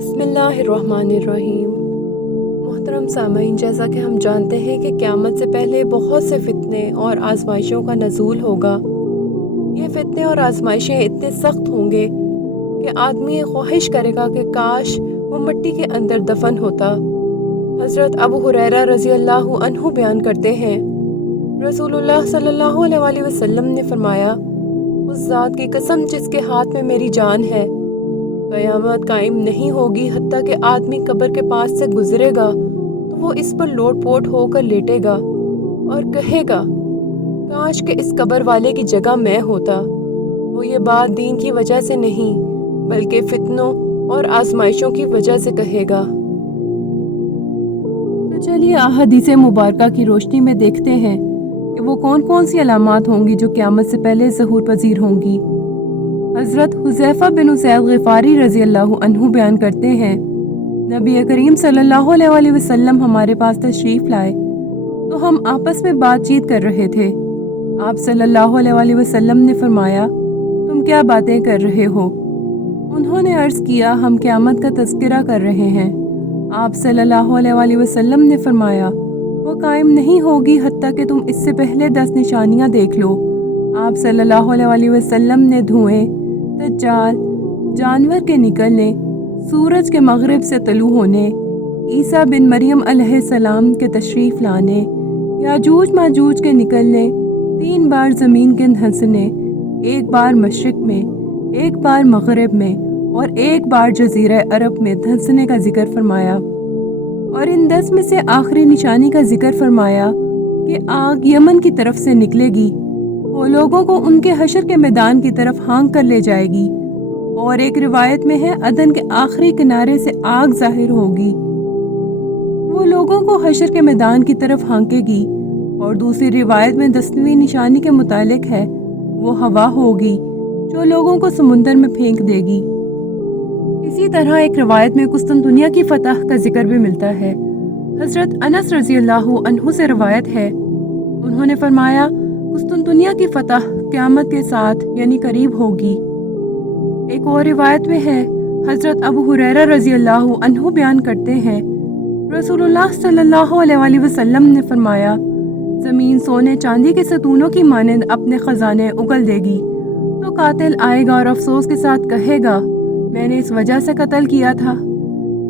بسم اللہ الرحمن الرحیم۔ محترم سامعین، جیسا کہ ہم جانتے ہیں کہ قیامت سے پہلے بہت سے فتنے اور آزمائشوں کا نزول ہوگا۔ یہ فتنے اور آزمائشیں اتنے سخت ہوں گے کہ آدمی یہ خواہش کرے گا کہ کاش وہ مٹی کے اندر دفن ہوتا۔ حضرت ابو ہریرہ رضی اللہ عنہ بیان کرتے ہیں، رسول اللہ صلی اللہ علیہ وسلم نے فرمایا، اس ذات کی قسم جس کے ہاتھ میں میری جان ہے، قیامت قائم نہیں ہوگی حتیٰ کہ آدمی قبر کے پاس سے گزرے گا تو وہ اس پر لوٹ پوٹ ہو کر لیٹے گا اور کہے گا، کاش کہ اس قبر والے کی جگہ میں ہوتا۔ وہ یہ بات دین کی وجہ سے نہیں بلکہ فتنوں اور آزمائشوں کی وجہ سے کہے گا۔ تو چلیے احادیث مبارکہ کی روشنی میں دیکھتے ہیں کہ وہ کون کون سی علامات ہوں گی جو قیامت سے پہلے ظہور پذیر ہوں گی۔ حضرت حذیفہ بن اسید غفاری رضی اللہ عنہ بیان کرتے ہیں، نبی کریم صلی اللہ علیہ وسلم ہمارے پاس تشریف لائے تو ہم آپس میں بات چیت کر رہے تھے۔ آپ صلی اللہ علیہ وسلم نے فرمایا، تم کیا باتیں کر رہے ہو؟ انہوں نے عرض کیا، ہم قیامت کا تذکرہ کر رہے ہیں۔ آپ صلی اللہ علیہ وسلم نے فرمایا، وہ قائم نہیں ہوگی حتیٰ کہ تم اس سے پہلے 10 نشانیاں دیکھ لو۔ آپ صلی اللہ علیہ وسلم نے دھوئیں، دجال، جانور کے نکلنے، سورج کے مغرب سے طلوع ہونے، عیسیٰ بن مریم علیہ السلام کے تشریف لانے، یاجوج ماجوج کے نکلنے، 3 بار زمین کے دھنسنے، 1 بار مشرق میں، 1 بار مغرب میں اور 1 بار جزیرہ عرب میں دھنسنے کا ذکر فرمایا، اور ان 10 میں سے آخری نشانی کا ذکر فرمایا کہ آگ یمن کی طرف سے نکلے گی، وہ لوگوں کو ان کے حشر کے میدان کی طرف ہانک کر لے جائے گی، اور ایک روایت میں ہے عدن کے آخری کنارے سے آگ ظاہر ہوگی، وہ لوگوں کو حشر کے میدان کی طرف ہانکے گی، اور دوسری روایت میں 10ویں نشانی کے متعلق ہے، وہ ہوا ہوگی جو لوگوں کو سمندر میں پھینک دے گی۔ اسی طرح ایک روایت میں قسطنطنیہ کی فتح کا ذکر بھی ملتا ہے۔ حضرت انس رضی اللہ عنہ سے روایت ہے، انہوں نے فرمایا، قسطنطنیہ کی فتح قیامت کے ساتھ یعنی قریب ہوگی۔ ایک اور روایت میں ہے، حضرت ابو ہریرہ رضی اللہ عنہ بیان کرتے ہیں، رسول اللہ صلی اللہ علیہ وسلم نے فرمایا، زمین سونے چاندی کے ستونوں کی مانند اپنے خزانے اگل دے گی، تو قاتل آئے گا اور افسوس کے ساتھ کہے گا، میں نے اس وجہ سے قتل کیا تھا۔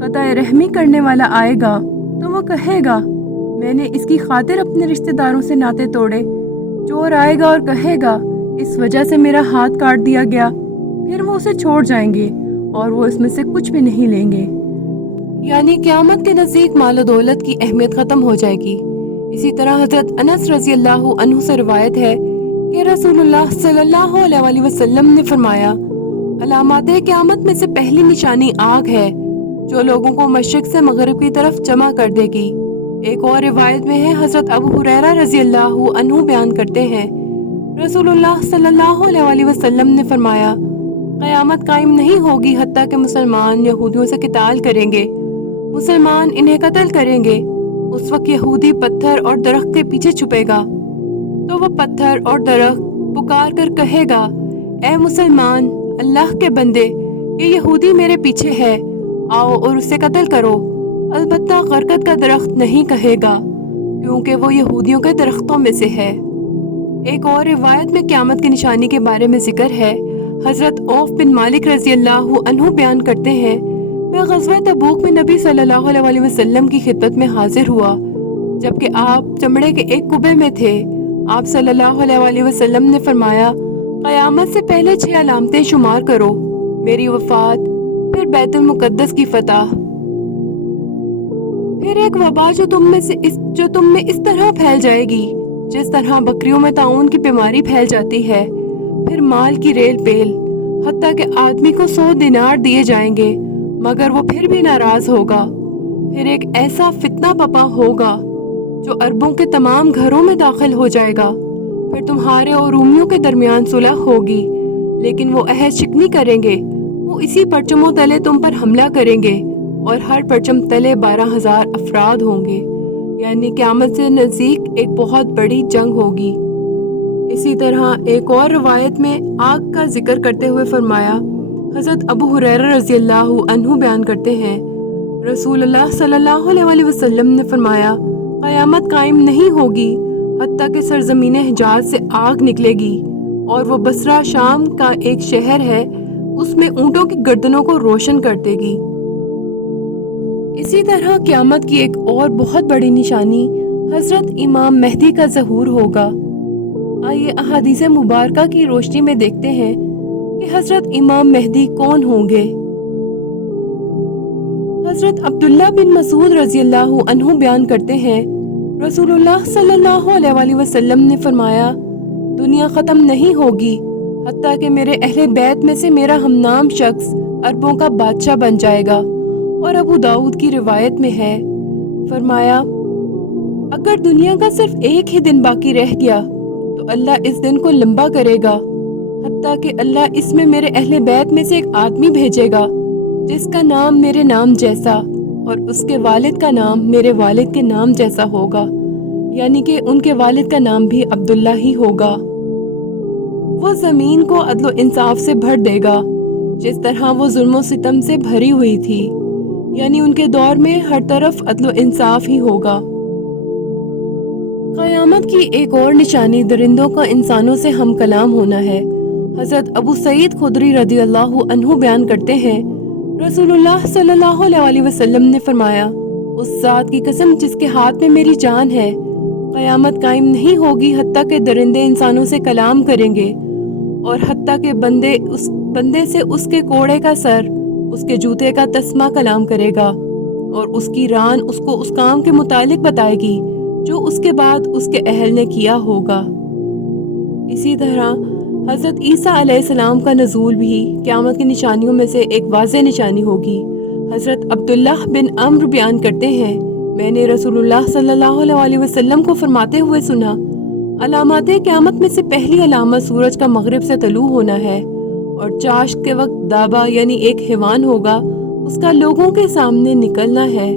قطع رحمی کرنے والا آئے گا تو وہ کہے گا، میں نے اس کی خاطر اپنے رشتہ داروں سے ناطے توڑے۔ چور آئے گا اور کہے گا، اس وجہ سے میرا ہاتھ کاٹ دیا گیا۔ پھر وہ اسے چھوڑ جائیں گے اور وہ اس میں سے کچھ بھی نہیں لیں گے۔ یعنی قیامت کے نزدیک مال و دولت کی اہمیت ختم ہو جائے گی۔ اسی طرح حضرت انس رضی اللہ عنہ سے روایت ہے کہ رسول اللہ صلی اللہ علیہ وسلم نے فرمایا، علامات قیامت میں سے پہلی نشانی آگ ہے جو لوگوں کو مشرق سے مغرب کی طرف جمع کر دے گی۔ ایک اور روایت میں ہے، حضرت ابو ہریرہ رضی اللہ عنہ بیان کرتے ہیں، رسول اللہ صلی اللہ علیہ وسلم نے فرمایا، قیامت قائم نہیں ہوگی حتیٰ کہ مسلمان یہودیوں سے قتال کریں گے، مسلمان انہیں قتل کریں گے۔ اس وقت یہودی پتھر اور درخت کے پیچھے چھپے گا، تو وہ پتھر اور درخت پکار کر کہے گا، اے مسلمان، اللہ کے بندے، یہ یہودی میرے پیچھے ہے، آؤ اور اسے قتل کرو۔ البتہ غرقد کا درخت نہیں کہے گا، کیونکہ وہ یہودیوں کے درختوں میں سے ہے۔ ایک اور روایت میں قیامت کی نشانی کے بارے میں ذکر ہے، حضرت عوف بن مالک رضی اللہ عنہ بیان کرتے ہیں، میں غزوہ تبوک میں نبی صلی اللہ علیہ وسلم کی خدمت میں حاضر ہوا، جبکہ آپ چمڑے کے ایک کبے میں تھے۔ آپ صلی اللہ علیہ وسلم نے فرمایا، قیامت سے پہلے 6 علامتیں شمار کرو، میری وفات، پھر بیت المقدس کی فتح، پھر ایک وبا جو تم میں اس طرح پھیل جائے گی جس طرح بکریوں میں طاعون کی بیماری پھیل جاتی ہے، پھر مال کی ریل پیل، حتیٰ کہ آدمی کو 100 دینار دیے جائیں گے مگر وہ پھر بھی ناراض ہوگا، پھر ایک ایسا فتنہ بپا ہوگا جو عربوں کے تمام گھروں میں داخل ہو جائے گا، پھر تمہارے اور رومیوں کے درمیان صلح ہوگی، لیکن وہ عہد شکنی کریں گے، وہ اسی پرچموں تلے تم پر حملہ کریں گے، اور ہر پرچم تلے 12,000 افراد ہوں گے، یعنی قیامت سے نزدیک ایک بہت بڑی جنگ ہوگی۔ اسی طرح ایک اور روایت میں آگ کا ذکر کرتے ہوئے فرمایا، حضرت ابو ہریرہ رضی اللہ عنہ بیان کرتے ہیں، رسول اللہ صلی اللہ علیہ وسلم نے فرمایا، قیامت قائم نہیں ہوگی حتیٰ کہ سرزمین حجاز سے آگ نکلے گی، اور وہ بصرہ شام کا ایک شہر ہے، اس میں اونٹوں کی گردنوں کو روشن کر دے گی۔ اسی طرح قیامت کی ایک اور بہت بڑی نشانی حضرت امام مہدی کا ظہور ہوگا۔ آئیے احادیث مبارکہ کی روشنی میں دیکھتے ہیں کہ حضرت امام مہدی کون ہوں گے۔ حضرت عبداللہ بن مسعود رضی اللہ عنہ بیان کرتے ہیں، رسول اللہ صلی اللہ علیہ وسلم نے فرمایا، دنیا ختم نہیں ہوگی حتیٰ کہ میرے اہل بیت میں سے میرا ہم نام شخص عربوں کا بادشاہ بن جائے گا۔ اور ابو داؤد کی روایت میں ہے، فرمایا، اگر دنیا کا صرف ایک ہی دن باقی رہ گیا تو اللہ اس دن کو لمبا کرے گا، حتیٰ کہ اللہ اس میں میرے اہل بیت میں سے ایک آدمی بھیجے گا جس کا نام میرے نام جیسا اور اس کے والد کا نام میرے والد کے نام جیسا ہوگا، یعنی کہ ان کے والد کا نام بھی عبداللہ ہی ہوگا۔ وہ زمین کو عدل و انصاف سے بھر دے گا جس طرح وہ ظلم و ستم سے بھری ہوئی تھی، یعنی ان کے دور میں ہر طرف عدل و انصاف ہی ہوگا۔ قیامت کی ایک اور نشانی درندوں کا انسانوں سے ہم کلام ہونا ہے۔ حضرت ابو سعید خدری رضی اللہ عنہ بیان کرتے ہیں، رسول اللہ صلی اللہ علیہ وسلم نے فرمایا، اس ذات کی قسم جس کے ہاتھ میں میری جان ہے، قیامت قائم نہیں ہوگی حتیٰ کہ درندے انسانوں سے کلام کریں گے، اور حتیٰ کہ بندے سے اس کے کوڑے کا سر، اس کے جوتے کا تسمہ کلام کرے گا، اور اس کی ران اس کو اس کام کے متعلق بتائے گی جو اس کے بعد اس کے اہل نے کیا ہوگا۔ اسی طرح حضرت عیسیٰ علیہ السلام کا نزول بھی قیامت کی نشانیوں میں سے ایک واضح نشانی ہوگی۔ حضرت عبداللہ بن عمرو بیان کرتے ہیں، میں نے رسول اللہ صلی اللہ علیہ وسلم کو فرماتے ہوئے سنا، علامات قیامت میں سے پہلی علامت سورج کا مغرب سے طلوع ہونا ہے، اور چاشت کے وقت دابا یعنی ایک حیوان ہوگا، اس کا لوگوں کے سامنے نکلنا ہے۔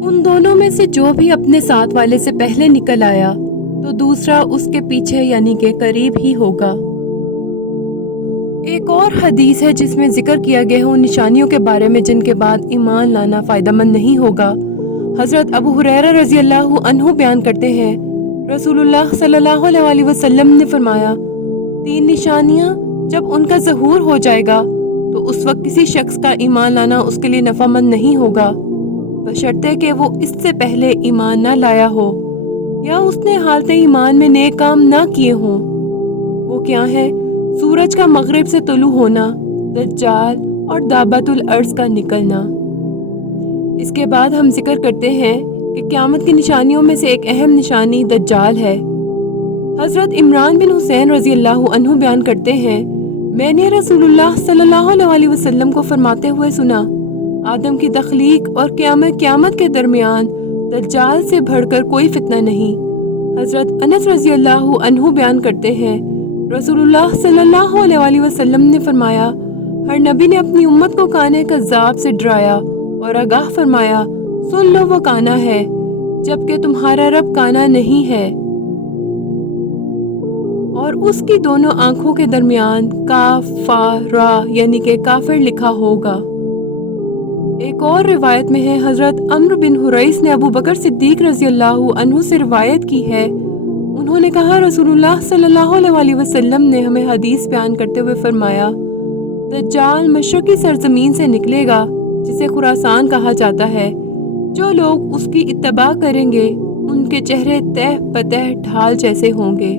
ان دونوں میں سے جو بھی اپنے ساتھ والے سے پہلے نکل آیا تو دوسرا اس کے پیچھے یعنی کہ قریب ہی ہوگا۔ ایک اور حدیث ہے جس میں ذکر کیا گیا ہے ان نشانیوں کے بارے میں جن کے بعد ایمان لانا فائدہ مند نہیں ہوگا۔ حضرت ابو ہریرہ رضی اللہ عنہ بیان کرتے ہیں، رسول اللہ صلی اللہ علیہ وسلم نے فرمایا، 3 نشانیاں جب ان کا ظہور ہو جائے گا تو اس وقت کسی شخص کا ایمان لانا اس کے لیے نفع مند نہیں ہوگا، بشرطے کہ وہ اس سے پہلے ایمان نہ لایا ہو یا اس نے حالت ایمان میں نیک کام نہ کیے ہوں۔ وہ کیا ہے؟ سورج کا مغرب سے طلوع ہونا، دجال اور دابۃ الارض کا نکلنا۔ اس کے بعد ہم ذکر کرتے ہیں کہ قیامت کی نشانیوں میں سے ایک اہم نشانی دجال ہے۔ حضرت عمران بن حسین رضی اللہ عنہ بیان کرتے ہیں، میں نے رسول اللہ صلی اللہ علیہ وسلم کو فرماتے ہوئے سنا، آدم کی تخلیق اور قیامت کے درمیان دجال سے بڑھ کر کوئی فتنہ نہیں۔ حضرت انس رضی اللہ عنہ بیان کرتے ہیں، رسول اللہ صلی اللہ علیہ وسلم نے فرمایا، ہر نبی نے اپنی امت کو کانے کذاب سے ڈرایا اور آگاہ فرمایا، سن لو وہ کانا ہے جبکہ تمہارا رب کانا نہیں ہے، اور اس کی دونوں آنکھوں کے درمیان کاف فا را یعنی کہ کافر لکھا ہوگا۔ ایک اور روایت میں ہے، حضرت عمرو بن حریث نے ابو بکر صدیق رضی اللہ عنہ سے روایت کی ہے، انہوں نے کہا، رسول اللہ صلی اللہ علیہ وسلم نے ہمیں حدیث بیان کرتے ہوئے فرمایا، دجال مشرقی سرزمین سے نکلے گا جسے خراسان کہا جاتا ہے، جو لوگ اس کی اتباع کریں گے ان کے چہرے تہ بتہ ڈھال جیسے ہوں گے۔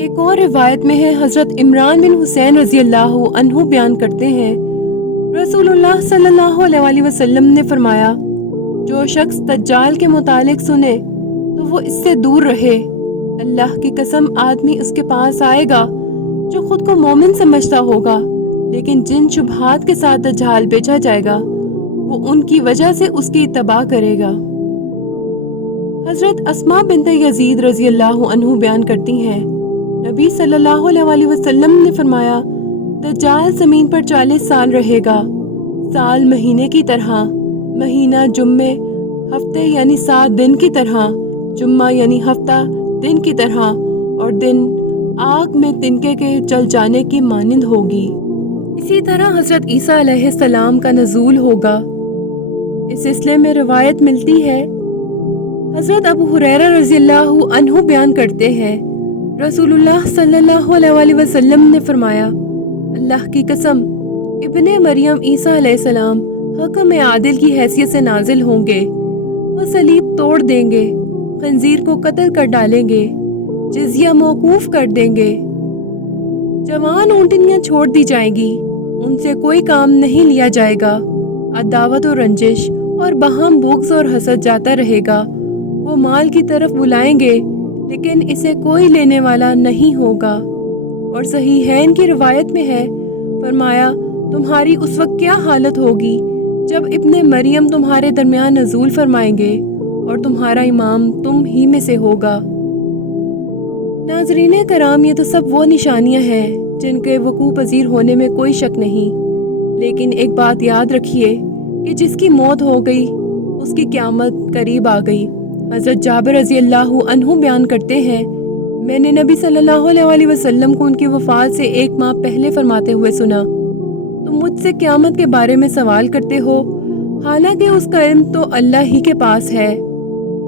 ایک اور روایت میں ہے، حضرت عمران بن حسین رضی اللہ عنہ بیان کرتے ہیں، رسول اللہ صلی اللہ علیہ وسلم نے فرمایا، جو شخص دجال کے متعلق سنے تو وہ اس سے دور رہے۔ اللہ کی قسم آدمی اس کے پاس آئے گا جو خود کو مومن سمجھتا ہوگا، لیکن جن شبہات کے ساتھ دجال بیچا جائے گا وہ ان کی وجہ سے اس کی اتباع کرے گا۔ حضرت اسماء بنت یزید رضی اللہ عنہ بیان کرتی ہیں، نبی صلی اللہ علیہ وسلم نے فرمایا، دجال زمین پر 40 سال رہے گا، سال مہینے کی طرح، مہینہ جمعے ہفتے یعنی 7 دن کی طرح، جمعہ یعنی ہفتہ دن کی طرح، اور دن آگ میں تنکے کے جل جانے کی مانند ہوگی۔ اسی طرح حضرت عیسیٰ علیہ السلام کا نزول ہوگا۔ اس سلسلے میں روایت ملتی ہے، حضرت ابو ہریرہ رضی اللہ عنہ بیان کرتے ہیں، رسول اللہ صلی اللہ علیہ وسلم نے فرمایا، اللہ کی قسم، ابن مریم عیسیٰ علیہ السلام حکم عادل کی حیثیت سے نازل ہوں گے۔ وہ صلیب توڑ دیں گے، خنزیر کو قتل کر ڈالیں گے، جزیہ موقوف کر دیں گے، جوان اونٹنیاں چھوڑ دی جائیں گی، ان سے کوئی کام نہیں لیا جائے گا، عداوت و رنجش اور باہم بغض اور حسد جاتا رہے گا۔ وہ مال کی طرف بلائیں گے لیکن اسے کوئی لینے والا نہیں ہوگا۔ اور صحیحین کی روایت میں ہے، فرمایا، تمہاری اس وقت کیا حالت ہوگی جب ابن مریم تمہارے درمیان نزول فرمائیں گے اور تمہارا امام تم ہی میں سے ہوگا۔ ناظرین کرام، یہ تو سب وہ نشانیاں ہیں جن کے وقوع پذیر ہونے میں کوئی شک نہیں، لیکن ایک بات یاد رکھیے کہ جس کی موت ہو گئی اس کی قیامت قریب آ گئی۔ حضرت جابر رضی اللہ عنہ بیان کرتے ہیں، میں نے نبی صلی اللہ علیہ وسلم کو ان کی وفات سے 1 ماہ پہلے فرماتے ہوئے سنا، تم مجھ سے قیامت کے بارے میں سوال کرتے ہو، حالانکہ اس کا علم تو اللہ ہی کے پاس ہے۔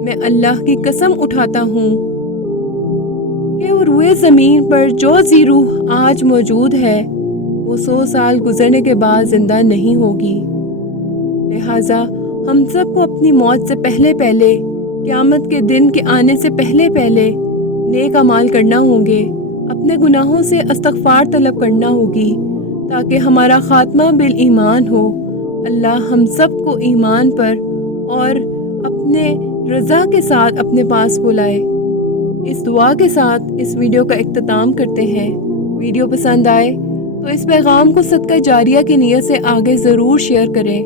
میں اللہ کی قسم اٹھاتا ہوں کہ وہ روئے زمین پر جو ذی روح آج موجود ہے وہ 100 سال گزرنے کے بعد زندہ نہیں ہوگی۔ لہٰذا ہم سب کو اپنی موت سے پہلے قیامت کے دن کے آنے سے پہلے نیک اعمال کرنا ہوں گے، اپنے گناہوں سے استغفار طلب کرنا ہوگی تاکہ ہمارا خاتمہ بالایمان ہو۔ اللہ ہم سب کو ایمان پر اور اپنے رضا کے ساتھ اپنے پاس بلائے۔ اس دعا کے ساتھ اس ویڈیو کا اختتام کرتے ہیں۔ ویڈیو پسند آئے تو اس پیغام کو صدقہ جاریہ کی نیت سے آگے ضرور شیئر کریں۔